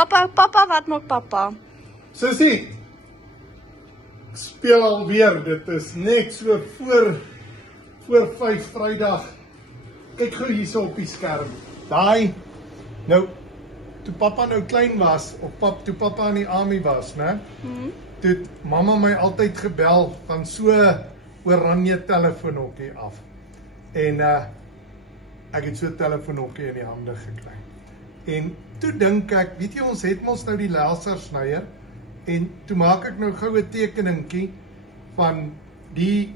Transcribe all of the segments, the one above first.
Papa, wat maak papa? Sussie, ek speel alweer, dit is net so voor 5 Vrydag. Kyk gou hierso op die skerm. Daai, nou, toe papa nou klein was, of toe papa in die army was, né? Toe het mamma my altyd gebel van so oranje telefoonhokkie af. En ek het so 'n telefoonhokkie in die hande gekry. En toe dink ek, weet jy, ons het mos nou die lasersnyer, en toe maak ek nou gou 'n tekeningkie van die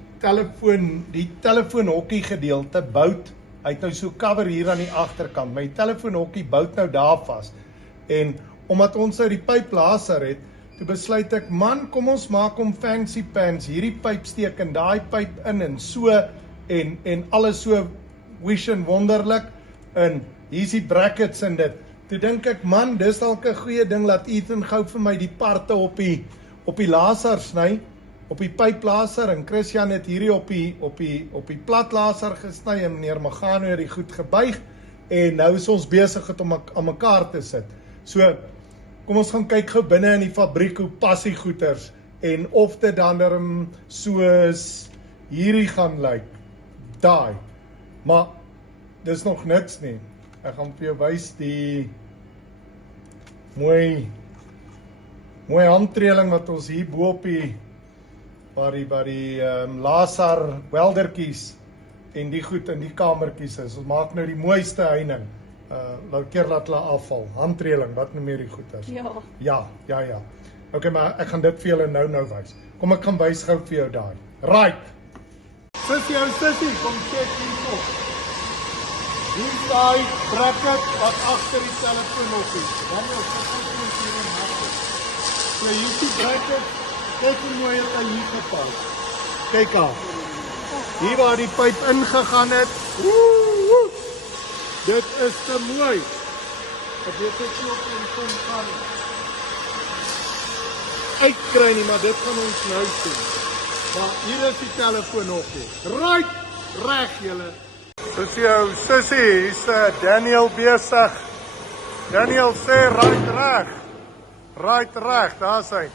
telefoonhokkie gedeelte bout. Hy het nou so cover hier aan die agterkant. My telefoonhokkie bout nou daar vas. En omdat ons nou die pyplaser het, toe besluit ek, man, kom ons maak hom fancy pants. Hierdie pyp steek en daai pyp in en so en alles so wish en wonderlik. En hier's die brackets en dit. Toe dink ek, man, dis dalk 'n goeie ding, laat Ethan gou vir my die parte op die laser sny, op die pyplaser, en Christian het hierdie op die platlaser gesny en meneer Magano het die goed gebuig en nou is ons besig om aan mekaar te sit. So, kom ons gaan kyk gou binne in die fabriek hoe pas die goeders en of dit dan soos hierdie gaan lyk. Daai. Maar dis nog niks nie. Ek gaan vir jou wys die mooi handtreling wat ons hier bo op waar die laser weldertjies en die goed in die kamertjies is. Ons maak nou die mooiste heining. Keer laat hulle afval. Handtreling, wat noem jy die goeders? Ja. Okay, maar ek gaan dit vir julle nou wys. Kom ek gaan wys gou vir jou daai. Right. Sussie, kom kyk hierso. Hier is die bracket wat agter die telefoonhokkie. Dan is dit hier in harte. So hier is die bracket. Kyk hoe mooi het hy hier gepas. Kyk al. Hier waar die pyp ingegaan het. Dit is te mooi. Ek weet ek so op en kom gaan uitkry nie, maar dit gaan ons nou sien. Maar hier is die telefoonhokkie. Right, reg julle. Dis jou sussie, hier's Daniel besig. Daniel sê right reg, daar's hy.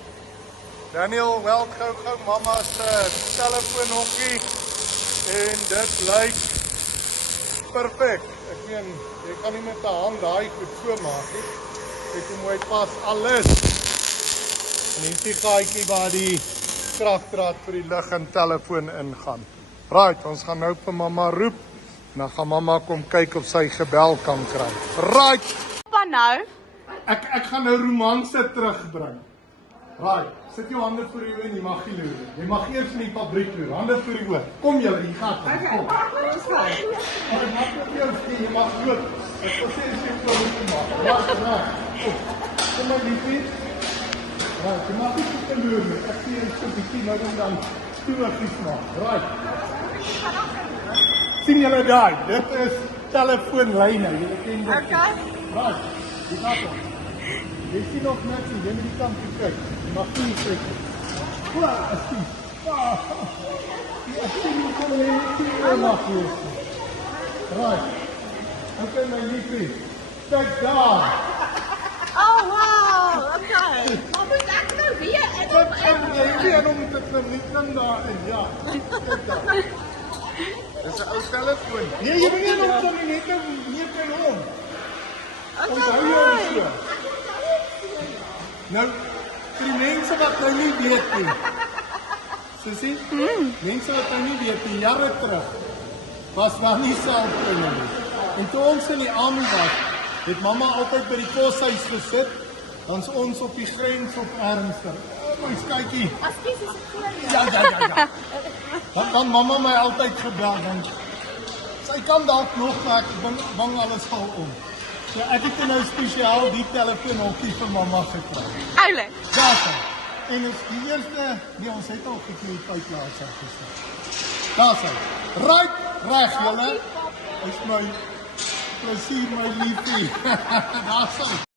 Daniel, welk gou mamma se telefoonhokkie en dit lyk perfek. Ek meen, jy kan nie met 'n hand daai goed so maak nie. Kyk hoe mooi pas alles. En hier is die gaatjie waar die kragdraad vir die lig en telefoon ingaan. Right, ons gaan nou vir mamma roep. En dan gaan mamma kom kyk of sy gebel kan kry. Right! Papa nou? Ek gaan nou romanse terugbring. Right, sit jou hande voor die oor en jy mag nie loer. Jy mag eers in die fabriek loer, hande voor die oor. Kom julle, hier gaat het. Kom. Maar ek mag ook jou sê, jy mag loop. Ek wil sê, as jy vir my maak. Right. Kom my liefie. Right, jy mag nie te loer nie. Ek sê jy so bietjie nou en dan stoewigies maak. Right. Sien julle daai? Dit is telefoonlyne. Julle ken dit. Okay. Right, die gaat het. Jy sien nog niks nie, jy moet die kant toe kyk. Jy mag nie kyk nie. Ek sien nie kom jy nie mag wees nie. Right. Okay my liefie. Kyk daar. Oh wow, okay. Maar moet ek nou weer Jy moet dit nou nie kan daar in, ja. Kyk daar. Dis 'n ou telefoon. Nee, jy moet nie op kom net hier by hom. Onthou jou so. Nou, vir die mense wat nou nie weet nie. Sussie, mense wat nou nie weet nie, jare terug was daar nie selfone nie. En toe ons in die army was, het mamma altyd by die poshuis gesit, dan is ons op die grens op ernstig. My skytjie. Ekskuus, is ek voor jou? Ja. Dan kan mamma my altyd gebel, want sy kan dalk nog, maar ek bang alles val om. So ek het nou spesiaal die telefoonhokkie vir mamma gekry. Oulik. Daar. En is die eerste, nee, ons het al gekry pyplaser gestel. Daar. Right, reg julle. Is my plesier my liefie. Daar.